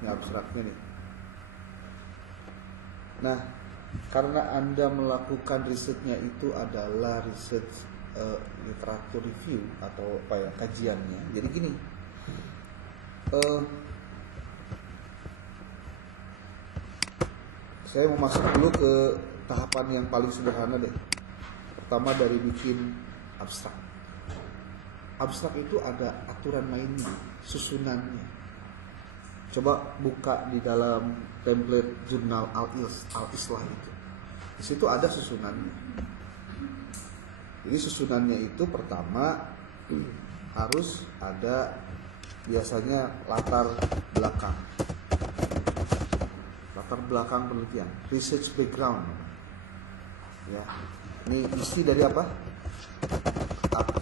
Ini abstraknya nih. Nah, karena Anda melakukan risetnya itu adalah riset literatur review atau apa ya, kajiannya. Jadi gini, saya mau masuk dulu ke tahapan yang paling sederhana deh. Pertama dari bikin abstrak. Abstrak itu ada aturan mainnya, susunannya. Coba buka di dalam template jurnal Al-Islah itu. Di situ ada susunannya. Jadi susunannya itu pertama harus ada biasanya latar belakang. Latar belakang penelitian, research background. Ya. Ini isi dari apa?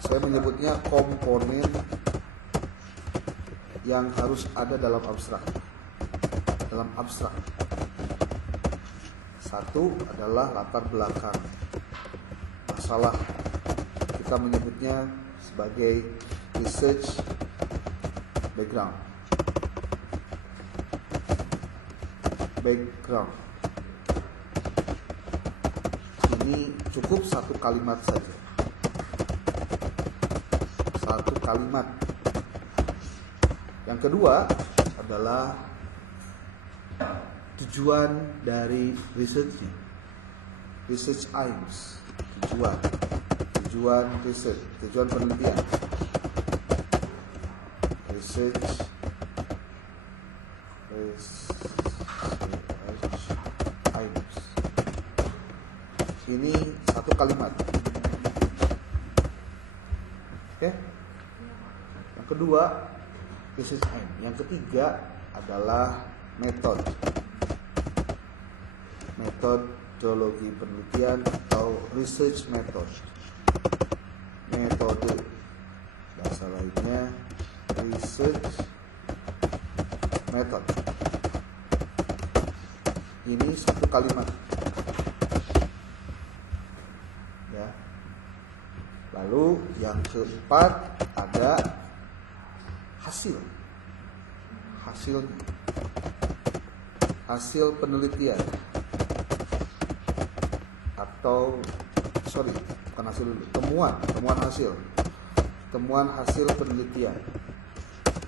Saya menyebutnya komponen yang harus ada dalam abstrak. Dalam abstrak. Satu adalah latar belakang masalah. Kita menyebutnya sebagai research background. Background. Ini cukup satu kalimat saja. Satu kalimat. Yang kedua adalah tujuan dari researchnya. Research aims. Tujuan riset, tujuan penelitian. Research aims. Ini satu kalimat. Oke? Yang kedua research aim. Yang ketiga adalah metodologi penelitian atau research method. Metode, bahasa lainnya research method. Ini satu kalimat. Ya. Lalu yang keempat ada hasil penelitian atau bukan hasil dulu, temuan hasil penelitian,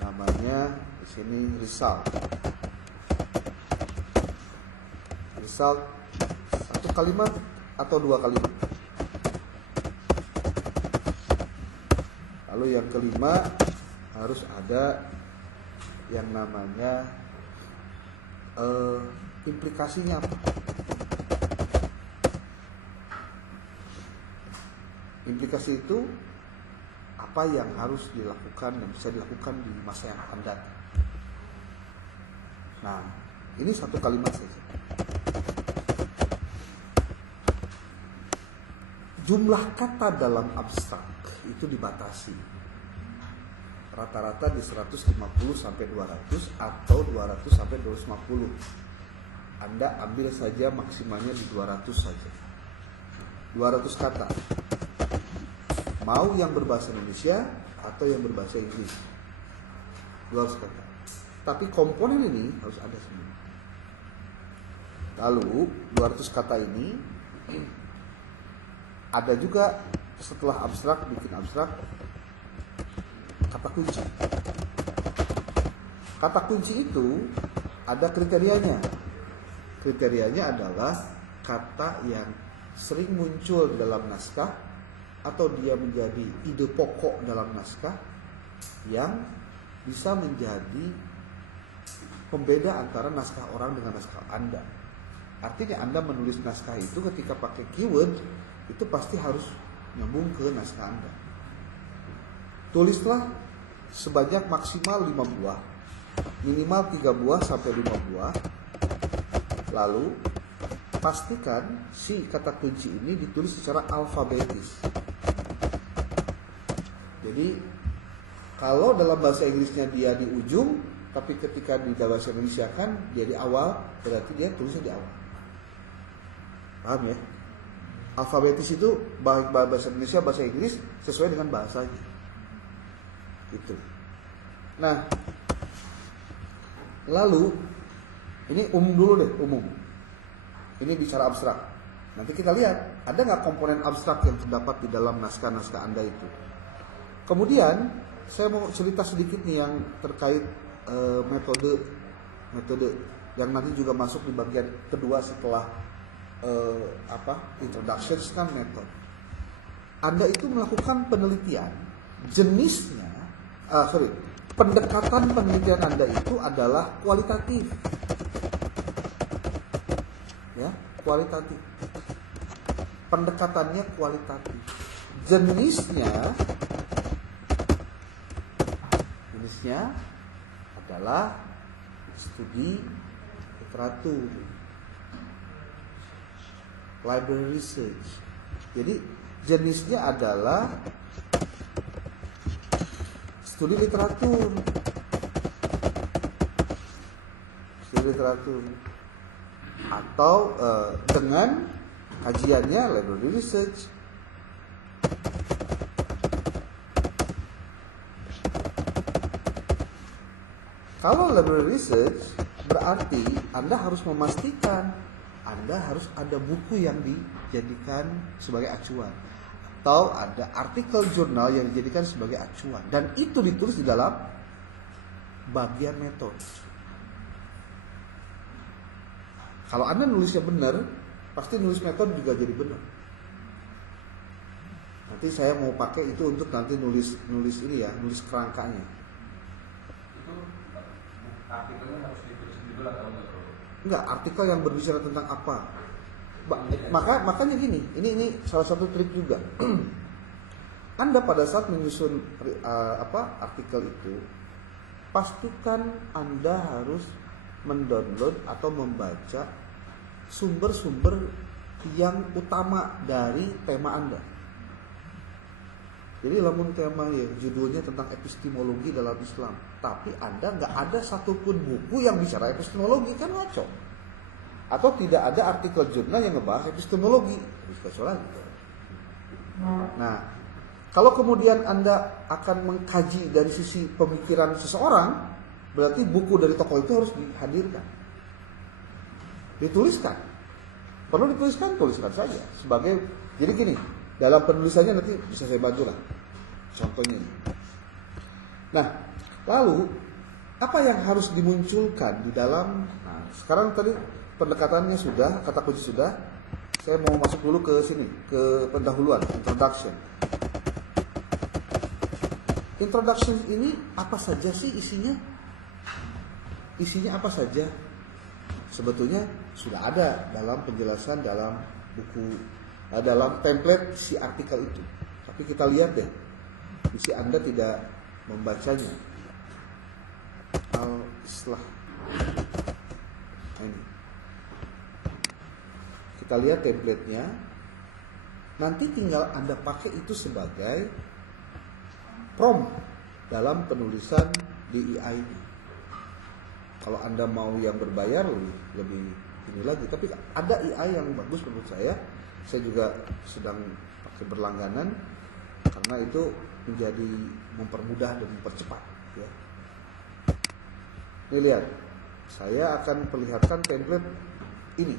namanya di sini result satu kalimat atau dua kalimat. Lalu yang kelima harus ada yang namanya implikasinya apa? Implikasi itu apa yang harus dilakukan dan bisa dilakukan di masa yang akan datang. Nah, ini satu kalimat saja. Jumlah kata dalam abstrak itu dibatasi. Rata-rata di 150 sampai 200 atau 200 sampai 250. Anda ambil saja maksimalnya di 200 saja. 200 kata. Mau yang berbahasa Indonesia atau yang berbahasa Inggris. 200 kata. Tapi komponen ini harus ada semua. Lalu 200 kata ini ada juga setelah abstrak, bikin abstrak, kata kunci. Kata kunci itu ada kriterianya. Kriterianya adalah kata yang sering muncul dalam naskah atau dia menjadi ide pokok dalam naskah yang bisa menjadi pembeda antara naskah orang dengan naskah Anda. Artinya Anda menulis naskah itu ketika pakai keyword itu pasti harus nyambung ke naskah Anda. Tulislah sebanyak maksimal 5 buah, minimal 3 buah sampai 5 buah. Lalu pastikan si kata kunci ini ditulis secara alfabetis. Jadi kalau dalam bahasa Inggrisnya dia di ujung, tapi ketika di bahasa Indonesia kan dia di awal, berarti dia tulisnya di awal. Paham ya? Alfabetis itu baik bahasa Indonesia, bahasa Inggris sesuai dengan bahasanya. Itu. Nah, Lalu ini umum dulu deh, umum. Ini bicara abstrak. Nanti kita lihat ada nggak komponen abstrak yang terdapat di dalam naskah-naskah Anda itu. Kemudian saya mau cerita sedikit nih yang terkait metode yang nanti juga masuk di bagian kedua setelah introduction kan method. Anda itu melakukan penelitian jenisnya, pendekatan penelitian Anda itu adalah kualitatif, ya, kualitatif. Pendekatannya kualitatif. Jenisnya adalah studi literatur, library research. Jadi jenisnya adalah studi literatur. Atau dengan kajiannya library research. Kalau library research berarti Anda harus memastikan Anda harus ada buku yang dijadikan sebagai acuan atau ada artikel jurnal yang dijadikan sebagai acuan, dan itu ditulis di dalam bagian metode. Kalau Anda nulisnya benar, pasti nulis metode juga jadi benar. Nanti saya mau pakai itu untuk nanti nulis ini ya, nulis kerangkanya. Itu artikelnya harus ditulis dulu atau enggak? Enggak, artikel yang berbicara tentang apa. Makanya gini, ini salah satu trik juga. Anda pada saat menyusun artikel itu, pastikan Anda harus mendownload atau membaca sumber-sumber yang utama dari tema Anda. Jadi lamun tema yang judulnya tentang epistemologi dalam Islam, tapi Anda nggak ada satupun buku yang bicara epistemologi, kan ngaco. Atau tidak ada artikel jurnal yang ngebahas epistemologi, ngaco lagi. Nah, kalau kemudian Anda akan mengkaji dari sisi pemikiran seseorang, berarti buku dari tokoh itu harus dihadirkan, dituliskan. Perlu dituliskan, tuliskan saja. Jadi gini, dalam penulisannya nanti bisa saya bantu lah. Contohnya ini. Nah, lalu apa yang harus dimunculkan di dalam? Nah, sekarang tadi pendekatannya sudah, kata kunci sudah. Saya mau masuk dulu ke sini, ke pendahuluan, introduction. Introduction ini apa saja sih isinya? Isinya apa saja? Sebetulnya sudah ada dalam penjelasan dalam buku, dalam template si artikel itu. Tapi kita lihat deh, isi Anda tidak membacanya. Al-Islah. Nah, ini. Kita lihat template-nya. Nanti tinggal Anda pakai itu sebagai prompt dalam penulisan di AI-nya. Kalau Anda mau yang berbayar lebih ini lagi, tapi ada AI yang bagus menurut saya. Saya juga sedang pakai berlangganan karena itu menjadi mempermudah dan mempercepat. Ya. Ini lihat, saya akan perlihatkan template ini.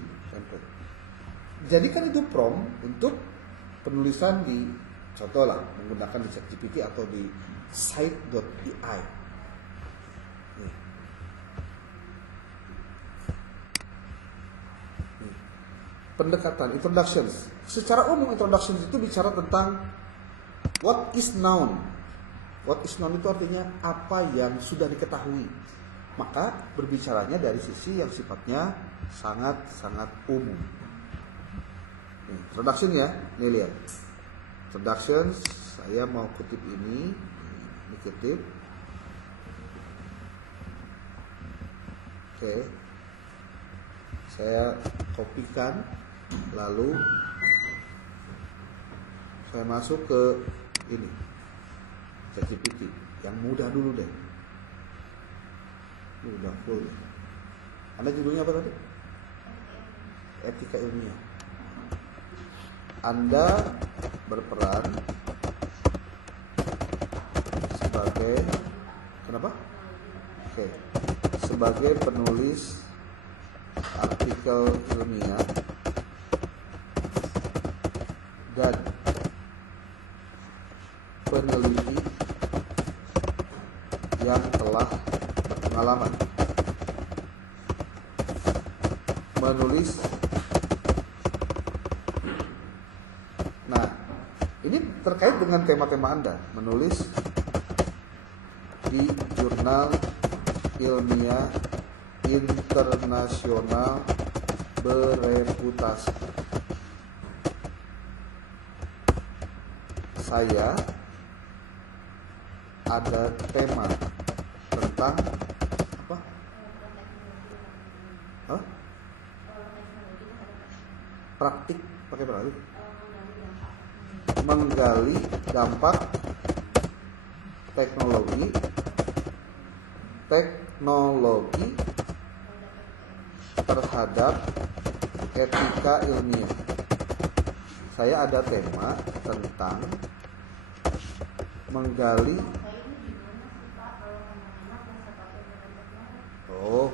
Jadikan itu prompt untuk penulisan di, contoh lah, menggunakan di ChatGPT atau di site.ai. Pendekatan, introductions. Secara umum introductions itu bicara tentang what is known. What is known itu artinya apa yang sudah diketahui. Maka berbicaranya dari sisi yang sifatnya sangat-sangat umum. Introduction ya, nih lihat. Introductions, saya mau kutip ini kutip. Oke. Saya kopikan. Lalu saya masuk ke ini ChatGPT yang mudah dulu deh. Ini udah full. Anda judulnya apa tadi? Etika ilmiah. Anda berperan sebagai, kenapa? Oke. sebagai penulis artikel ilmiah dan peneliti yang telah berpengalaman menulis. Nah, ini terkait dengan tema-tema Anda, menulis di jurnal ilmiah internasional bereputasi. Saya ada tema tentang apa? Hah? Praktik, pakai praktik. Menggali dampak teknologi terhadap etika ilmiah. Saya ada tema tentang menggali. Oh,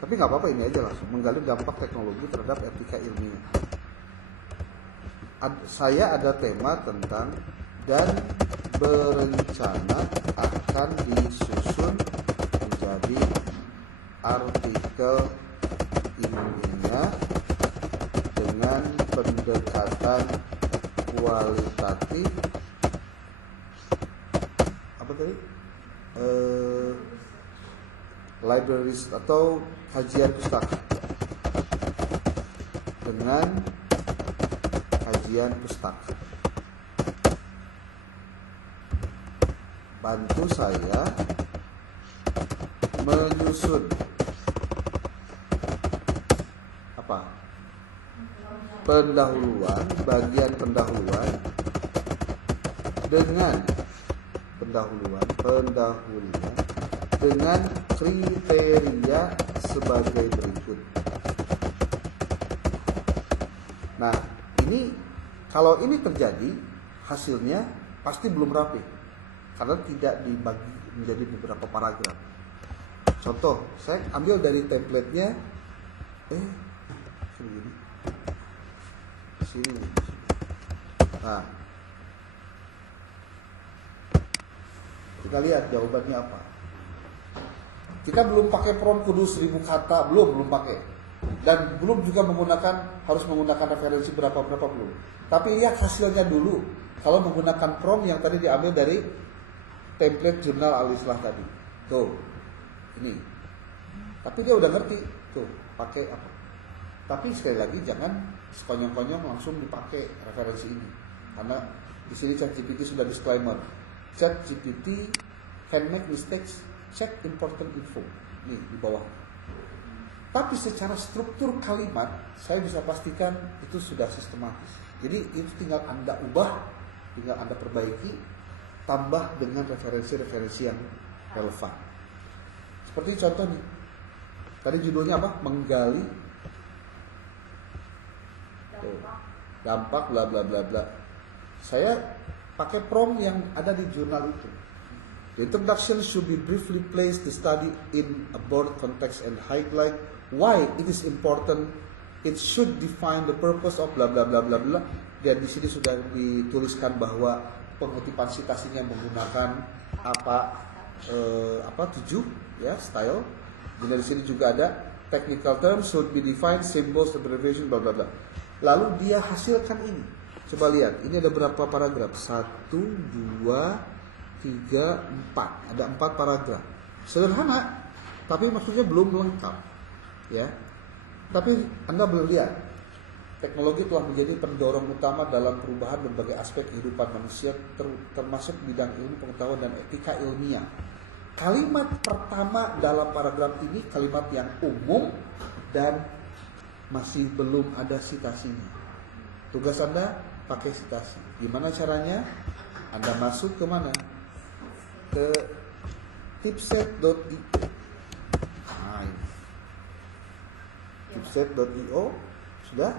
tapi nggak apa-apa, ini aja langsung menggali dampak teknologi terhadap etika ilmiah. Saya ada tema tentang dan berencana akan disusun menjadi artikel ilmiah dengan pendekatan kualitatif. Apa tadi? Libraries atau kajian pustaka, dengan kajian pustaka. Bantu saya menyusun apa? Pendahuluan, bagian pendahuluan dengan dengan kriteria sebagai berikut. Nah, ini kalau ini terjadi, hasilnya pasti belum rapi karena tidak dibagi menjadi beberapa paragraf. Contoh, saya ambil dari template-nya sini. Nah, kita lihat jawabannya apa. Kita belum pakai prompt kudu 1000 kata, belum pakai. Dan belum juga harus menggunakan referensi berapa belum. Tapi lihat hasilnya dulu. Kalau menggunakan prompt yang tadi diambil dari template jurnal Al-Islah tadi. Tuh. Ini. Tapi dia udah ngerti. Tuh, pakai apa. Tapi sekali lagi jangan sekonyong-konyong langsung dipakai referensi ini. Karena di sini ChatGPT sudah disclaimer. ChatGPT can make mistakes. Check important info. Nih di bawah. Tapi secara struktur kalimat saya bisa pastikan itu sudah sistematis. Jadi itu tinggal Anda ubah, tinggal Anda perbaiki, tambah dengan referensi-referensi yang relevan. Seperti contoh nih. Tadi judulnya apa? Menggali dampak bla bla bla bla. Saya pakai prompt yang ada di jurnal itu. The introduction should be briefly place the study in a broad context and highlight why it is important. It should define the purpose of bla bla bla bla bla. Dan di sini sudah dituliskan bahwa pengutipan citasinya menggunakan apa 7 ya, style. Dan dari sini juga ada technical terms should be defined, symbols, abbreviation bla bla bla. Lalu dia hasilkan ini. Coba lihat, ini ada berapa paragraf? 1, 2, 3, 4. Ada 4 paragraf. Sederhana, tapi maksudnya belum lengkap. Ya. Tapi Anda belum lihat. Teknologi telah menjadi pendorong utama dalam perubahan berbagai aspek kehidupan manusia, termasuk bidang ilmu pengetahuan dan etika ilmiah. Kalimat pertama dalam paragraf ini kalimat yang umum dan masih belum ada citasinya. Tugas Anda pakai citasi. Gimana caranya? Anda masuk ke mana? Ke tipset.io. Nah, ini. Tipset.io sudah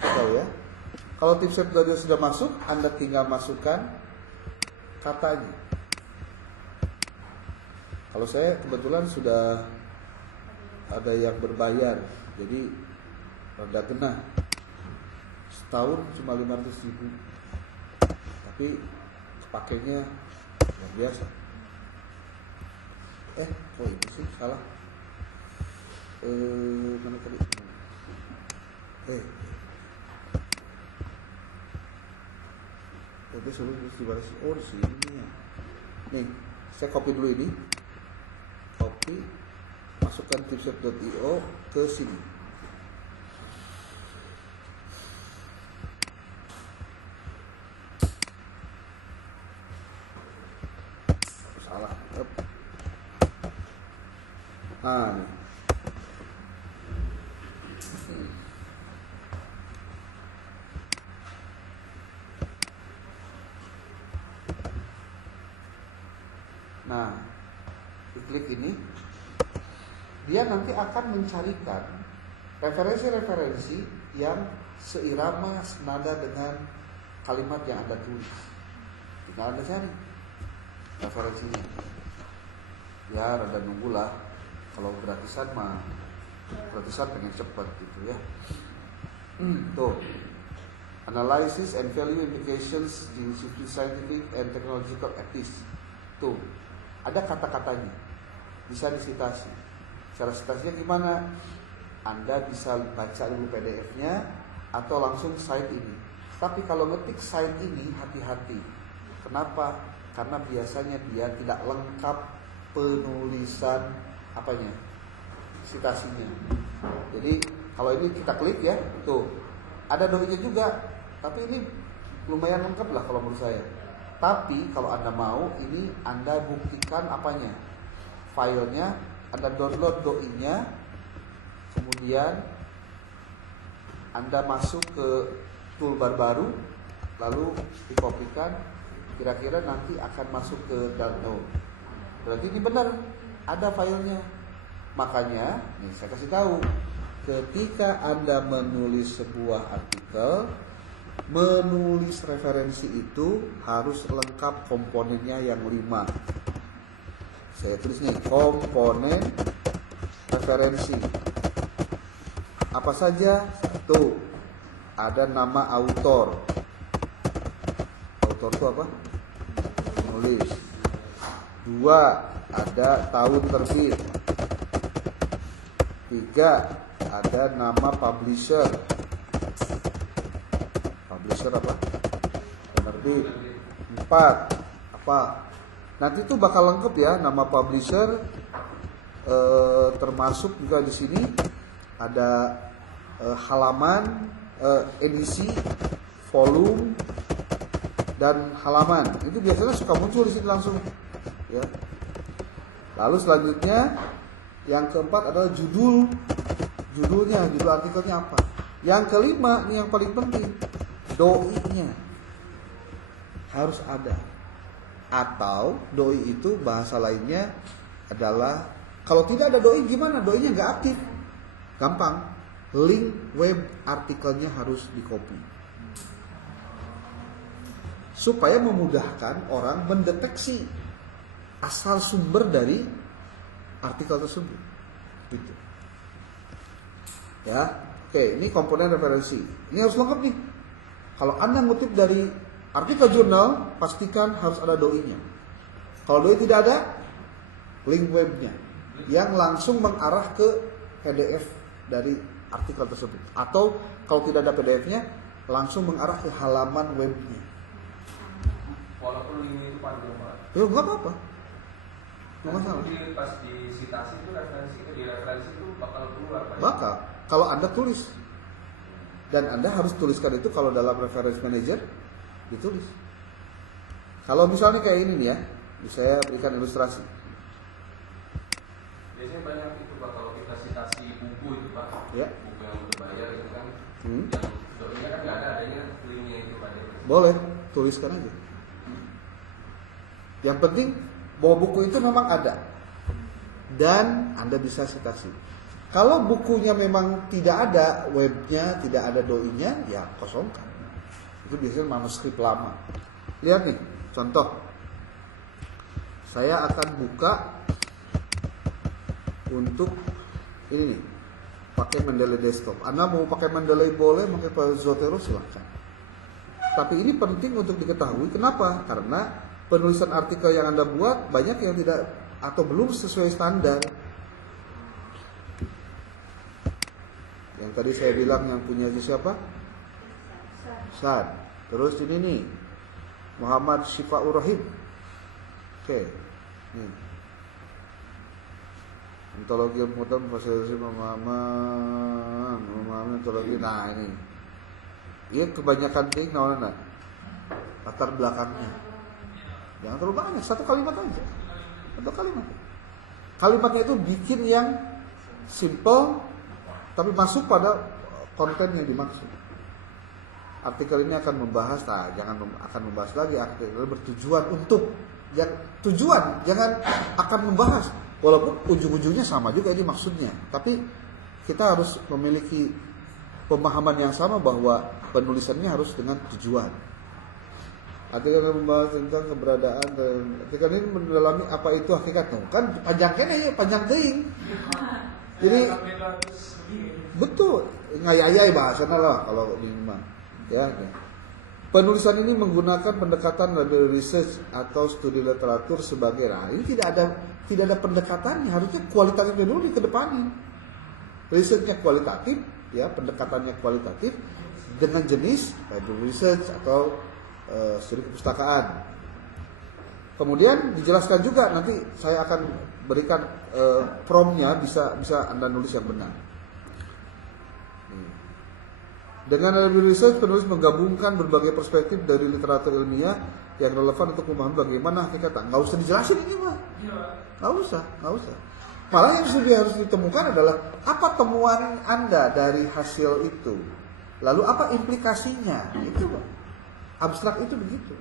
tahu ya. Kalau tipset.io sudah masuk, Anda tinggal masukkan katanya. Kalau saya kebetulan sudah ada yang berbayar, jadi rada genah. Setahun cuma 500.000, tapi kepakainya luar biasa. Oh itu sih salah. Mana tadi? Oke, suruh dibalas. Oh di sini ya. Nih, saya copy dulu ini. Copy, masukkan tipset.io ke sini. Salah. Nih. Nah, diklik ini, dia nanti akan mencarikan referensi-referensi yang seirama senada dengan kalimat yang Anda tulis. Tinggal Anda cari referensinya. Ya, rada nunggulah. Kalau gratisan mah, gratisan pengen cepat gitu ya. Tuh, analysis and value implications in scientific and technological ethics. Tuh, ada kata-katanya, bisa disitasi. Cara citasinya gimana? Anda bisa baca dulu PDF-nya atau langsung site ini. Tapi kalau ngetik site ini hati-hati. Kenapa? Karena biasanya dia tidak lengkap penulisan apanya, citasinya. Jadi kalau ini kita klik ya, tuh ada doinya juga. Tapi ini lumayan lengkap lah kalau menurut saya. Tapi kalau Anda mau, ini Anda buktikan apanya, filenya, Anda download doinya, kemudian Anda masuk ke toolbar baru, lalu dikopikan, kira-kira nanti akan masuk ke download. Berarti ini benar, ada filenya. Makanya, nih saya kasih tahu, ketika Anda menulis sebuah artikel, menulis referensi itu harus lengkap komponennya yang 5. Saya tulis nih, komponen referensi. Apa saja? 1, ada nama autor. Autor itu apa? Penulis. 2, ada tahun terbit. 3, ada nama publisher. Publisher apa? Penerbit. 4, apa? Nanti itu bakal lengkap ya, nama publisher, termasuk juga di sini ada halaman, edisi, volume, dan halaman. Itu biasanya suka muncul di sini langsung, ya. Lalu selanjutnya yang keempat adalah judulnya, judul artikelnya apa. Yang kelima, ini yang paling penting, doi-nya harus ada. Atau doi itu bahasa lainnya adalah, kalau tidak ada doi gimana? Doi-nya nggak aktif. Gampang, link web artikelnya harus di-copy supaya memudahkan orang mendeteksi asal sumber dari artikel tersebut. Gitu. Ya, oke, ini komponen referensi. Ini harus lengkap nih. Kalau Anda ngutip dari artikel jurnal, pastikan harus ada doi-nya. Kalau doi tidak ada, link webnya yang langsung mengarah ke PDF dari artikel tersebut. Atau kalau tidak ada PDF-nya, langsung mengarah ke halaman webnya. Walaupun link itu panjang banget. Ya nggak apa-apa. Nggak masalah. Pas di citasi itu di referensi itu bakal keluar. Bakal. Kalau Anda tulis. Dan Anda harus tuliskan itu kalau dalam reference manager ditulis. Kalau misalnya kayak ini nih ya, saya berikan ilustrasi. Biasanya banyak itu Pak, kalau kita citasi buku itu Pak, Ya. buku yang berbayar itu kan, yang doinya kan nggak ada, adanya linknya itu Pak. Boleh, tuliskan aja. Yang penting bahwa buku itu memang ada dan Anda bisa citasi. Kalau bukunya memang tidak ada webnya, tidak ada doi-nya, ya kosongkan. Itu biasanya manuskrip lama. Lihat nih, contoh. Saya akan buka untuk Ini nih, pakai Mendeley desktop. Anda mau pakai Mendeley boleh, pakai Zotero silahkan. Tapi ini penting untuk diketahui. Kenapa? Karena penulisan artikel yang Anda buat banyak yang tidak atau belum sesuai standar. Yang tadi saya bilang yang punya siapa? Sad. Terus ini nih, Muhammad Syifaur Rahim. Oke. Nih. Ontologi Mutam Fasilitasi Pemahaman ontologi. Nah ini. Iya kebanyakan ting naon latar belakangnya. Jangan terlalu banyak, satu kalimat aja. Satu kalimat. Kalimatnya itu bikin yang simple tapi masuk pada konten yang dimaksud. Artikel ini akan membahas, akan membahas lagi. Artikel bertujuan untuk tujuan, jangan akan membahas. Walaupun ujung-ujungnya sama juga ini maksudnya. Tapi kita harus memiliki pemahaman yang sama bahwa penulisannya harus dengan tujuan. Artikel membahas tentang keberadaan dan artikel ini mendalami apa itu hakikat. Kan panjang kene, panjang teuing. Jadi betul, ngayai bahasana lah kalau ini mah. Ya. Penulisan ini menggunakan pendekatan library research atau studi literatur sebagai ini tidak ada pendekatannya, harusnya kualitatifnya dulu dikedepanin. Risetnya kualitatif, ya, pendekatannya kualitatif dengan jenis library research atau studi kepustakaan. Kemudian dijelaskan juga, nanti saya akan berikan promnya, bisa Anda nulis yang benar. Dengan library research, penulis menggabungkan berbagai perspektif dari literatur ilmiah yang relevan untuk memahami bagaimana hakikatnya. Nggak usah dijelasin ini mah. Nggak usah. Malah yang harus ditemukan adalah apa temuan Anda dari hasil itu. Lalu apa implikasinya? Itu abstrak itu begitu.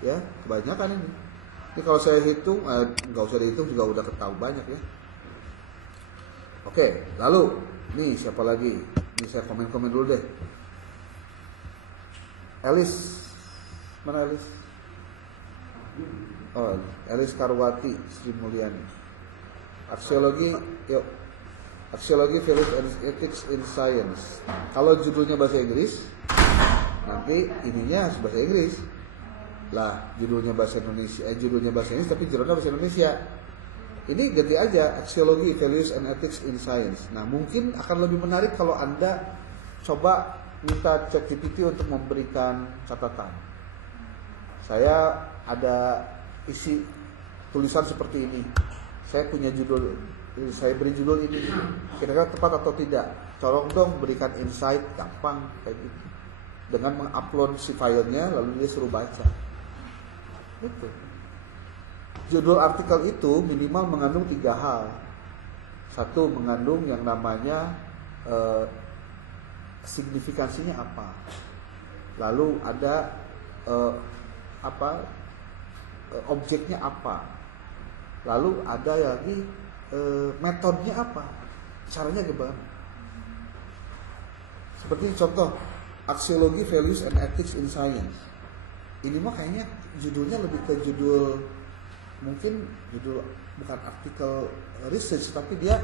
Ya, kebanyakan ini. Ini kalau saya hitung, nggak usah dihitung juga udah ketahui banyak ya. Oke, lalu nih siapa lagi? Ini saya komen dulu deh. Elis, mana Elis? Oh, Elis Karwati Sri Mulyani. Aksiologi, yuk. Aksiologi Values and Ethics in Science. Kalau judulnya bahasa Inggris, nanti ininya harus bahasa Inggris. Lah, judulnya bahasa Indonesia, judulnya bahasa Inggris tapi judulnya bahasa Indonesia. Ini ganti aja, Aksiologi Values and Ethics in Science. Nah, mungkin akan lebih menarik kalau Anda coba minta ChatGPT untuk memberikan catatan. Saya ada isi tulisan seperti ini. Saya punya judul, saya beri judul ini. Kira-kira tepat atau tidak? Tolong dong berikan insight, gampang kayak gitu. Dengan mengupload si filenya, lalu dia suruh baca. Gitu. Judul artikel itu minimal mengandung 3 hal. Satu, mengandung yang namanya signifikansinya apa. Lalu ada objeknya apa. Lalu ada lagi metodenya apa. Caranya gimana. Seperti contoh Aksiologi Values and Ethics in Science. Ini mah kayaknya judulnya lebih ke judul, mungkin judul bukan artikel research, tapi dia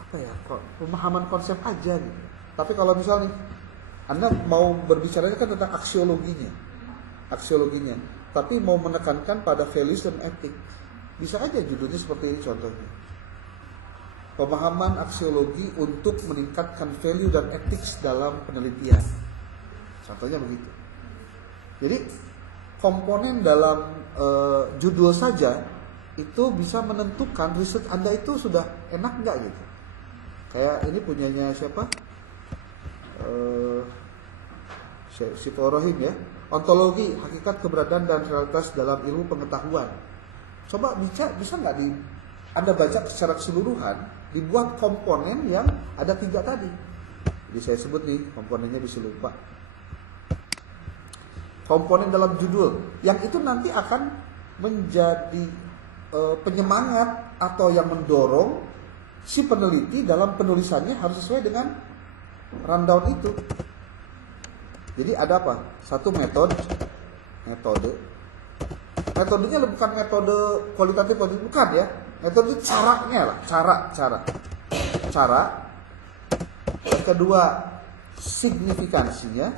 apa ya, pemahaman konsep aja gitu. Tapi kalau misalnya Anda mau berbicara kan tentang aksiologinya, tapi mau menekankan pada values dan ethics, bisa aja judulnya seperti ini contohnya. Pemahaman aksiologi untuk meningkatkan value dan ethics dalam penelitian. Contohnya begitu. Jadi komponen dalam judul saja itu bisa menentukan riset Anda itu sudah enak nggak gitu. Kayak ini punyanya siapa? Syifaur Rahim ya. Ontologi, hakikat keberadaan dan realitas dalam ilmu pengetahuan. Coba bisa nggak Anda baca secara keseluruhan, dibuat komponen yang ada 3 tadi. Jadi saya sebut nih komponennya, bisa lupa. Komponen dalam judul yang itu nanti akan menjadi penyemangat atau yang mendorong si peneliti dalam penulisannya harus sesuai dengan rundown itu. Jadi ada apa? Satu metode. Metodenya bukan metode kualitatif, bukan ya. Metode caranya lah, cara. Yang kedua, signifikansinya.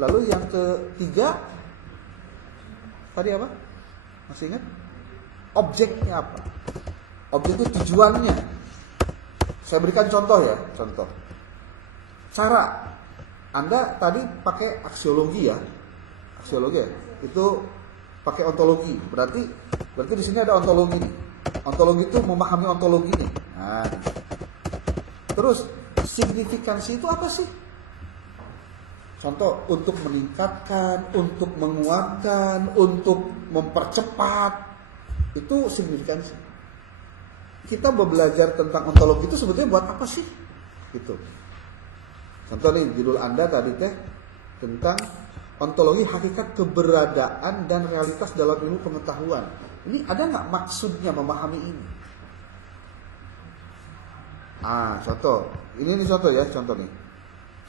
Lalu yang ketiga, tadi apa? Masih ingat? Objeknya apa? Objek itu tujuannya. Saya berikan contoh ya, contoh. Cara. Anda tadi pakai aksiologi ya. Itu pakai ontologi. Berarti di sini ada ontologi nih. Ontologi itu memahami ontologi nih. Nah. Terus signifikansi itu apa sih? Contoh, untuk meningkatkan, untuk menguatkan, untuk mempercepat. Itu signifikansi. Kita belajar tentang ontologi itu sebetulnya buat apa sih? Gitu. Contoh nih, judul Anda tadi tentang ontologi hakikat keberadaan dan realitas dalam ilmu pengetahuan. Ini ada nggak maksudnya memahami ini? Contoh. Ini contoh ya, contoh nih.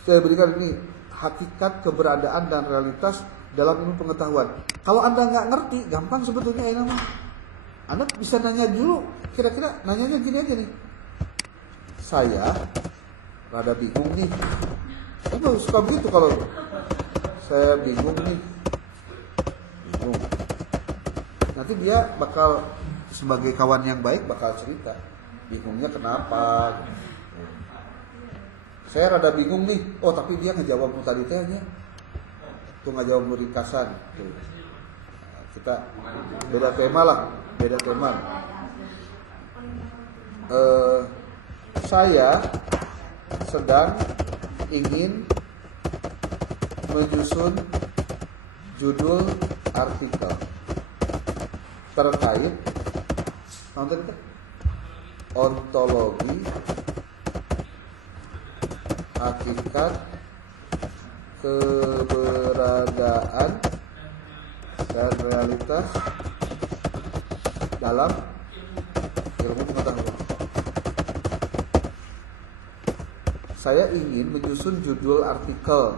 Saya berikan ini, hakikat keberadaan dan realitas dalam ilmu pengetahuan. Kalau Anda nggak ngerti, gampang sebetulnya ini mah. Anda bisa nanya dulu, kira-kira nanyanya gini aja nih. Saya rada bingung nih. Saya suka begitu kalau saya bingung nih. Nanti dia bakal sebagai kawan yang baik bakal cerita. Bingungnya kenapa? Saya rada bingung nih. Oh, tapi dia ngejawab tadi tehnya. Tuh ngejawab ringkasan. Tuh. Kita beda tema lah. Saya sedang ingin menyusun judul artikel terkait ontologi hakikat keberadaan dan realitas dalam ilmu pengetahuan. Saya ingin menyusun judul artikel.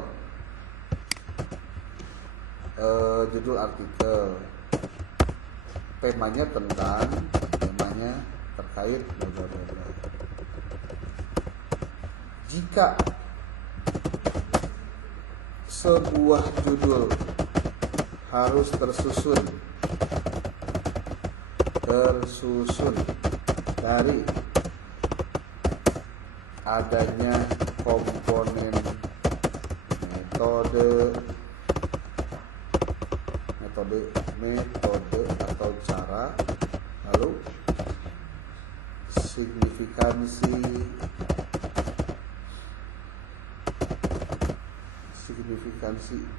Temanya terkait bla bla bla. Jika sebuah judul harus tersusun dari adanya komponen metode atau cara, lalu signifikansi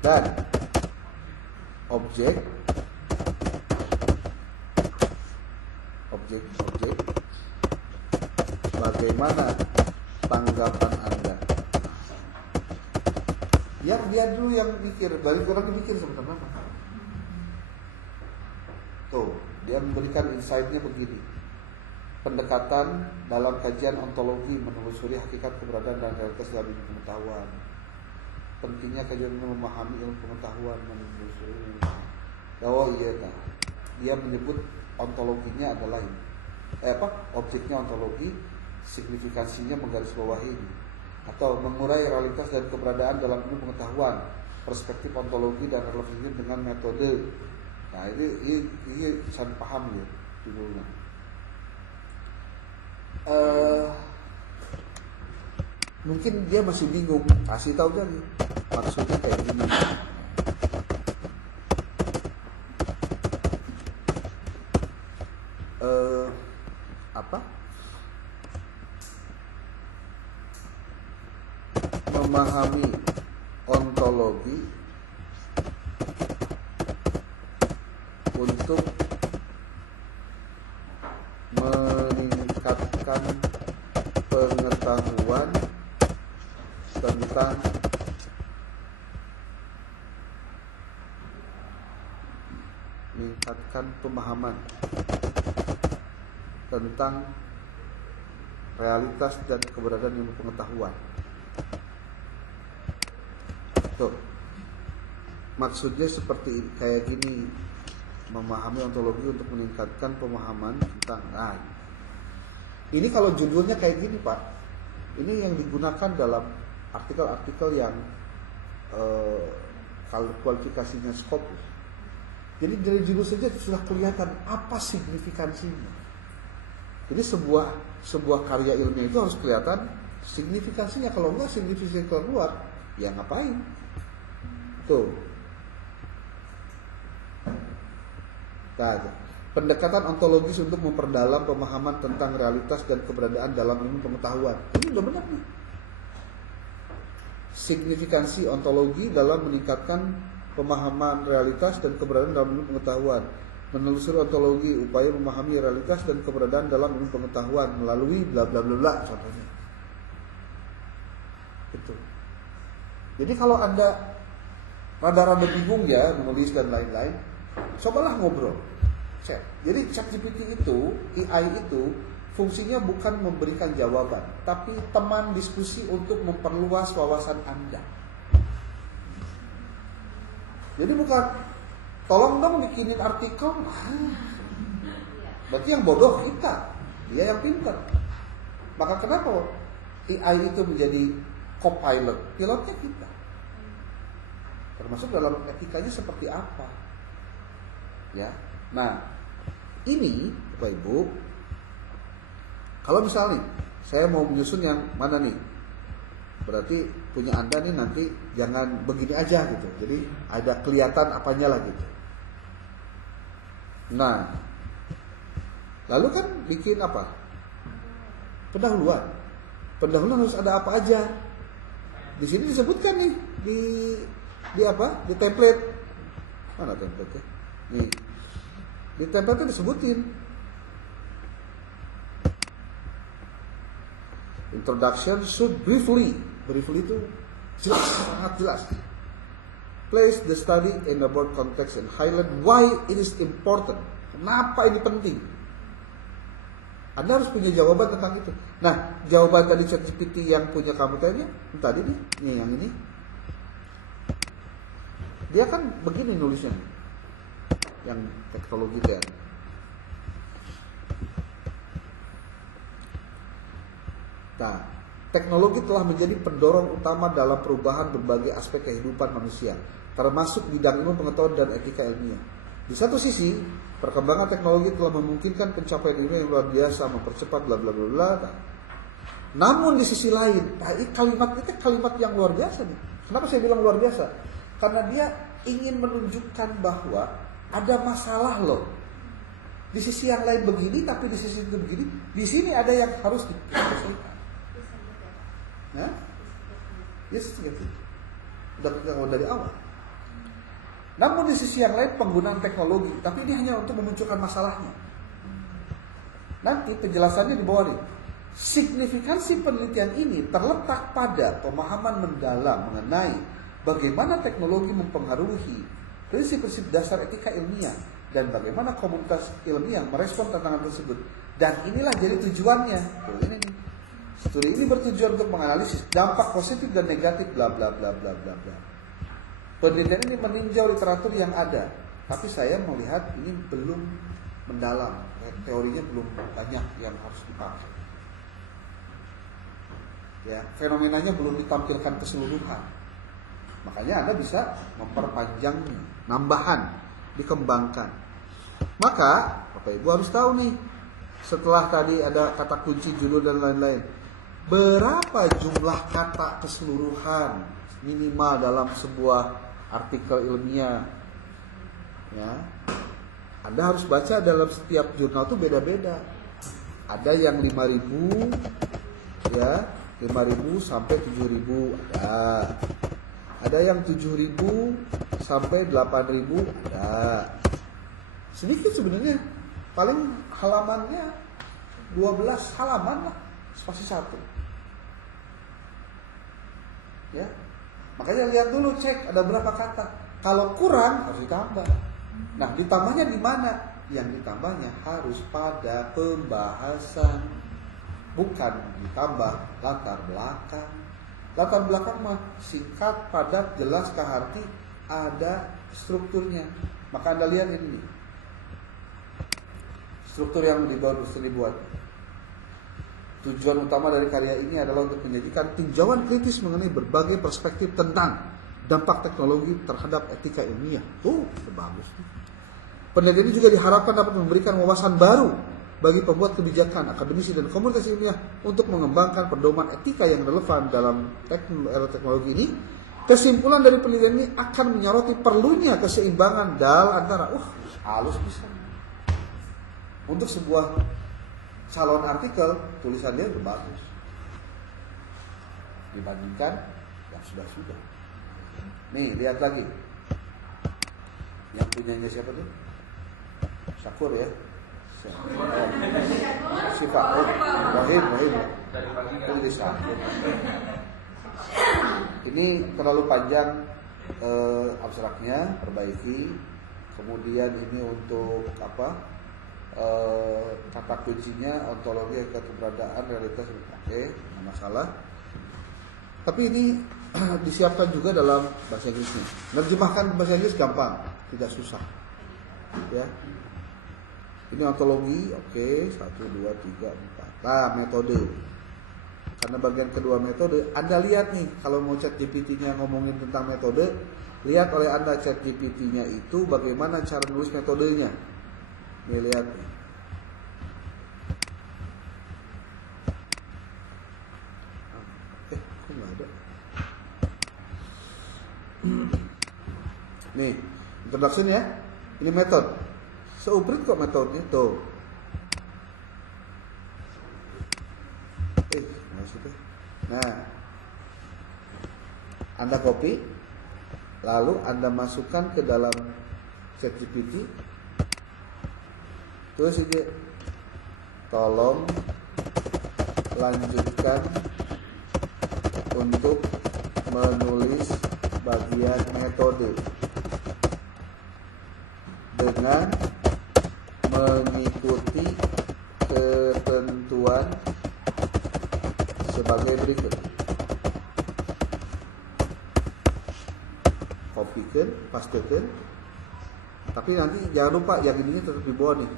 dan objek bagaimana tanggapan Anda? Dia dulu yang mikir, balik orang mikir sebenarnya. Tuh, dia memberikan insight-nya begini. Pendekatan dalam kajian ontologi menelusuri hakikat keberadaan dan realitas dalam ilmu pengetahuan. Pentingnya kajian memahami ilmu pengetahuan menelusuri. Oh iya kan. Dia menyebut ontologinya adalah ini. Objeknya ontologi, signifikansinya menggarisbawahi ini. Atau mengurai realitas dan keberadaan dalam ilmu pengetahuan, perspektif ontologi dan relevansinya dengan metode. Nah ini saya paham ya judulnya. Mungkin dia masih bingung, kasih tahu kan maksudnya kayak gini. Memahami ontologi untuk meningkatkan pengetahuan tentang pemahaman tentang realitas dan keberadaan ilmu pengetahuan. Tuh. maksudnya seperti kayak gini, memahami ontologi untuk meningkatkan pemahaman tentang ini kalau judulnya kayak gini Pak, ini yang digunakan dalam artikel-artikel yang kalau kualifikasinya Scopus. Jadi dari judul saja sudah kelihatan apa signifikansinya. Jadi sebuah karya ilmiah itu harus kelihatan signifikansinya. Kalau enggak signifikansinya keluar, ya ngapain? Tuh. Nah, pendekatan ontologis untuk memperdalam pemahaman tentang realitas dan keberadaan dalam ilmu pengetahuan. Ini udah benar nih. Signifikansi ontologi dalam meningkatkan pemahaman realitas dan keberadaan dalam ilmu pengetahuan. Menelusuri ontologi, upaya memahami realitas dan keberadaan dalam ilmu pengetahuan melalui bla bla bla bla contohnya. Itu. Jadi kalau Anda rada-rada bingung ya menulis dan lain-lain, cobalah ngobrol. Chat. Jadi ChatGPT itu, AI itu fungsinya bukan memberikan jawaban, tapi teman diskusi untuk memperluas wawasan Anda. Jadi bukan tolong dong bikinin artikel, berarti yang bodoh kita, dia yang pintar. Maka kenapa AI itu menjadi co-pilot, pilotnya kita. Termasuk dalam etikanya seperti apa. Ya. Nah, ini Bapak Ibu, kalau misalnya saya mau menyusun yang mana nih? Berarti punya Anda nih nanti jangan begini aja gitu. Jadi ada kelihatan apanya lah gitu. Nah, lalu kan bikin apa? Pendahuluan. Pendahuluan harus ada apa aja. Di sini disebutkan nih di apa? Di template. Mana template-nya? Nih. Di template disebutin. Introduction should briefly itu jelas, sangat jelas. Place the study in a broad context and highlight why it is important. Kenapa ini penting? Anda harus punya jawaban tentang itu. Nah, jawaban tadi ChatGPT yang punya kamu tadi nih, yang ini. Dia kan begini nulisnya. Yang teknologi dia. Nah, teknologi telah menjadi pendorong utama dalam perubahan berbagai aspek kehidupan manusia, termasuk bidang ilmu pengetahuan dan etika ilmiah. Di satu sisi, perkembangan teknologi telah memungkinkan pencapaian ilmiah yang luar biasa, mempercepat bla bla bla bla. Namun di sisi lain, kalimat itu kalimat yang luar biasa nih. Kenapa saya bilang luar biasa? Karena dia ingin menunjukkan bahwa ada masalah loh. Di sisi yang lain begini, tapi di sisi itu begini. Di sini ada yang harus diselesaikan. Ya, yes, gitu. Udah kita dari awal. Namun di sisi yang lain penggunaan teknologi, tapi ini hanya untuk memunculkan masalahnya. Nanti penjelasannya di bawah nih. Signifikansi penelitian ini terletak pada pemahaman mendalam mengenai bagaimana teknologi mempengaruhi prinsip-prinsip dasar etika ilmiah dan bagaimana komunitas ilmiah merespon tantangan tersebut. Dan inilah jadi tujuannya. Tuh, ini nih. Studi ini bertujuan untuk menganalisis dampak positif dan negatif bla bla bla bla bla bla. Penelitian ini meninjau literatur yang ada, tapi saya melihat ini belum mendalam, teorinya belum banyak yang harus dipakai. Ya, fenomenanya belum ditampilkan keseluruhan. Makanya Anda bisa memperpanjangnya, nambahan, dikembangkan. Maka Bapak Ibu harus tahu nih, setelah tadi ada kata kunci, judul dan lain-lain, berapa jumlah kata keseluruhan minimal dalam sebuah artikel ilmiah? Ya, Anda harus baca dalam setiap jurnal itu beda-beda. Ada yang 5.000, ya, 5.000 sampai 7.000 ada. Ada yang 7.000 sampai 8.000 ada. Sedikit sebenarnya, paling halamannya 12 halaman lah, spasi 1. Ya, makanya lihat dulu, cek ada berapa kata. Kalau kurang harus ditambah. Nah, ditambahnya di mana? Yang ditambahnya harus pada pembahasan, bukan ditambah latar belakang. Latar belakang mah singkat, padat, jelas, kaharti. ada strukturnya. Maka Anda lihat ini struktur yang dibuat. Tujuan utama dari karya ini adalah untuk menyajikan tinjauan kritis mengenai berbagai perspektif tentang dampak teknologi terhadap etika ilmiah. Tuh, bagus. Penelitian ini juga diharapkan dapat memberikan wawasan baru bagi pembuat kebijakan, akademisi, dan komunitas ilmiah untuk mengembangkan pedoman etika yang relevan dalam era teknologi ini. Kesimpulan dari penelitian ini akan menyoroti perlunya keseimbangan antara halus bisa. Untuk sebuah calon artikel, tulisannya udah bagus dibandingkan yang sudah. Nih, lihat lagi. Yang punyanya siapa tuh? Syakur ya. Siapa? Wahid. Tulis Syakur. Ini terlalu panjang abstraknya, perbaiki. Kemudian ini untuk apa? Kata kuncinya ontologi keberadaan realitas. Oke, nggak masalah. Tapi ini disiapkan juga dalam bahasa Inggrisnya. Menerjemahkan bahasa Inggris gampang, tidak susah. Ya. Ini ontologi, oke, 1, 2, 3, 4. Nah, metode. Karena bagian kedua metode, Anda lihat nih, kalau mau ChatGPT-nya ngomongin tentang metode, lihat oleh Anda ChatGPT-nya itu bagaimana cara nulis metodenya. Nih lihat nih. Kok nggak ada? Nih, introduction ya. Ini metode. Seubrit kok metodenya tuh. Maksudnya. Nah, Anda copy, lalu Anda masukkan ke dalam ChatGPT. Terus aja, tolong lanjutkan untuk menulis bagian metode dengan mengikuti ketentuan sebagai berikut. Kopikan, pastekan. Tapi nanti jangan lupa yang ininya tetap di bawah nih.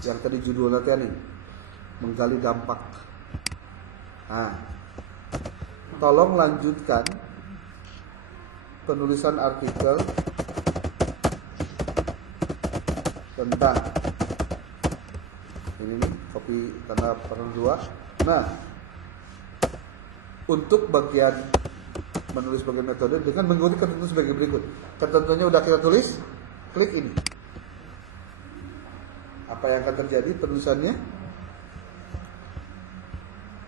Yang tadi judul latihan nih, menggali dampak. Nah, tolong lanjutkan penulisan artikel tentang ini nih, kopi tanda peran 2. Nah, untuk bagian menulis bagian metode dengan mengikuti ketentuan sebagai berikut. Ketentuannya udah kita tulis, klik ini. Apa yang akan terjadi penulisannya?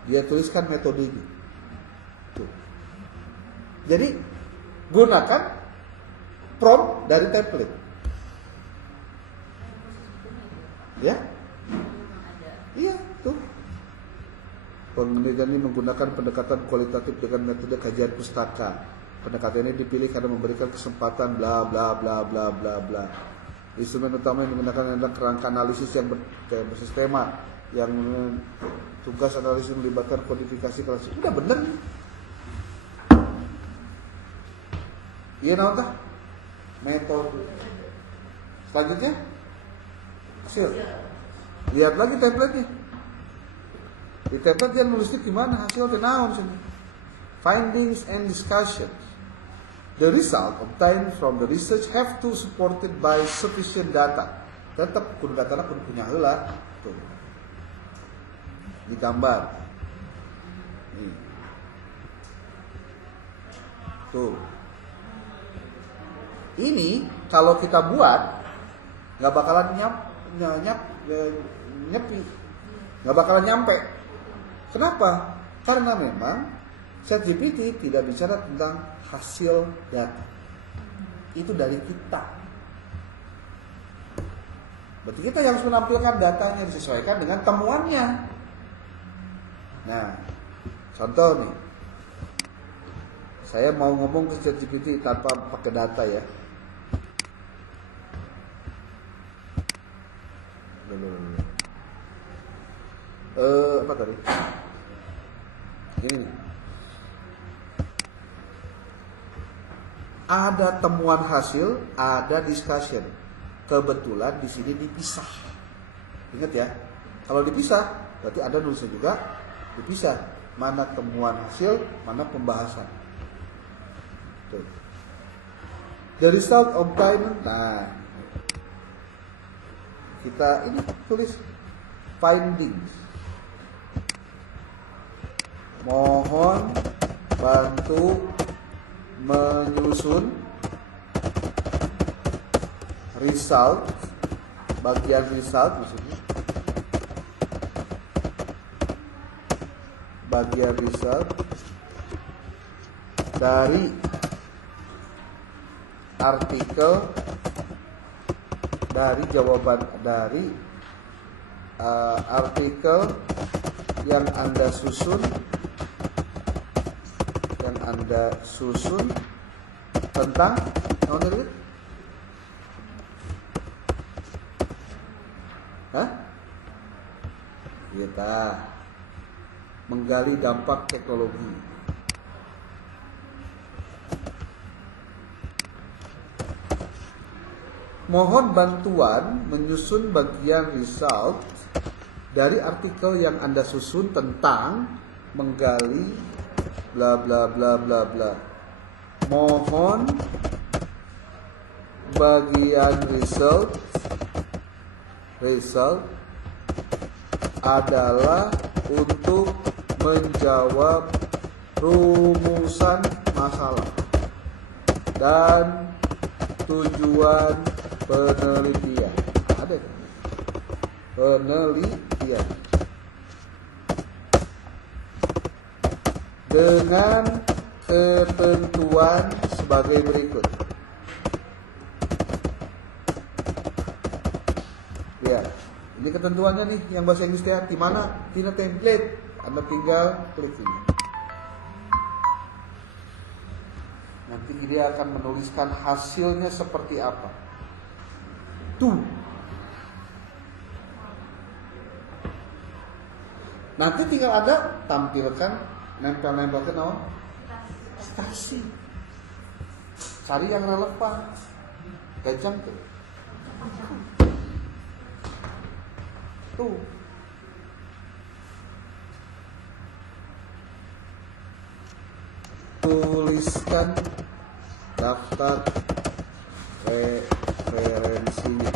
Dia tuliskan metode ini. Tuh. Jadi gunakan prompt dari template. Ya? Iya, tuh. Penelitian ini menggunakan pendekatan kualitatif dengan metode kajian pustaka. Pendekatan ini dipilih karena memberikan kesempatan bla bla bla bla bla bla. Instrumen utama yang digunakan adalah kerangka analisis yang bersistema, yang tugas analisis melibatkan kodifikasi klasik. Udah bener nih. Iya naon tah? Metode. Selanjutnya hasil. Lihat lagi template-nya. Di template dia nulisnya gimana, hasilnya naon sini. Findings and discussions. The result obtained from the research have to supported by sufficient data. Tetap kudu datanya kudu punya heula. Tuh. Digambar. Nih. Tuh. Ini kalau kita buat nggak bakalan nyepi, nggak bakalan nyampe. Kenapa? Karena memang ChatGPT tidak bicara tentang hasil data. Itu dari kita. Berarti kita yang harus menampilkan datanya disesuaikan dengan temuannya. Nah, contoh nih. Saya mau ngomong ke ChatGPT tanpa pakai data ya. Apa tadi? Ini nih. ada temuan hasil, ada discussion. Kebetulan di sini dipisah. Ingat ya, kalau dipisah berarti ada nulisnya juga dipisah. Mana temuan hasil, mana pembahasan. Tuh. The result obtained. Nah, kita ini tulis findings. Mohon bantu menyusun result, bagian result maksudnya, bagian result dari artikel, dari jawaban, dari artikel yang Anda susun, tentang kita menggali dampak teknologi. Mohon bantuan menyusun bagian result dari artikel yang Anda susun tentang menggali bla bla bla bla bla. Mohon bagian result adalah untuk menjawab rumusan masalah dan tujuan penelitian. Ada kan? Penelitian dengan ketentuan sebagai berikut. Ya, ini ketentuannya nih yang bahasa Inggris ya. Di mana? Tina template. Anda tinggal klik ini. Nanti dia akan menuliskan hasilnya seperti apa. Tuh. Nanti tinggal Anda tampilkan, nempel-nempelkan apa? Stasi. Cari yang relevan. Gajang tuh. Tuh. Tuliskan daftar referensinya.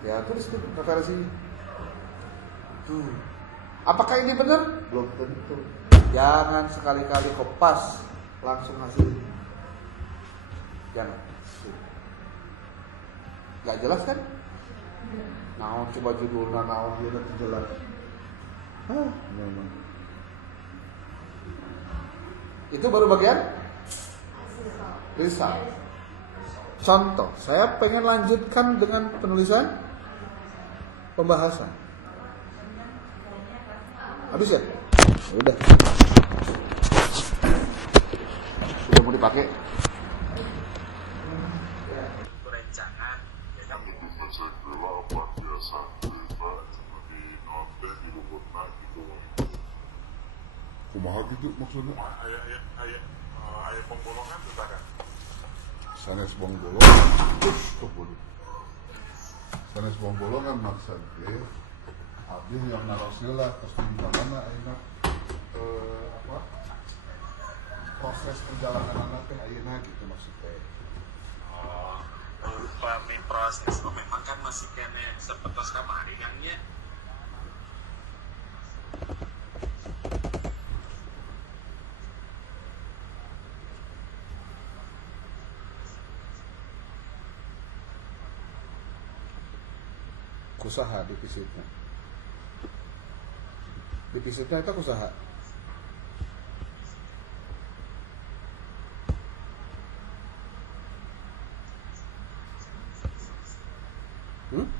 Ya, tulis tuh referensinya. Tuh. Apakah ini benar? Belum tentu. Jangan sekali-kali kopas langsung hasil. Jangan. Gak jelas kan? Nah, coba judulnya naon dia udah jelas. Memang. Itu baru bagian result. Contoh, saya pengen lanjutkan dengan penulisan pembahasan. Habis ya? Udah. Sudah mau dipakai? Perencanaan kumaha gitu maksudnya? ayah penggolongan misalkan Sanes bonggolongan, sanes bonggolongan maksudnya abdi yang narosil lah terus dimana ayeuna proses perjalanan anak teh ayeuna gitu maksudnya. proses memang kan masih kene sepetos kamari kan nya. Kusaha defisitnya. Defisitnya itu kusaha. Hmm?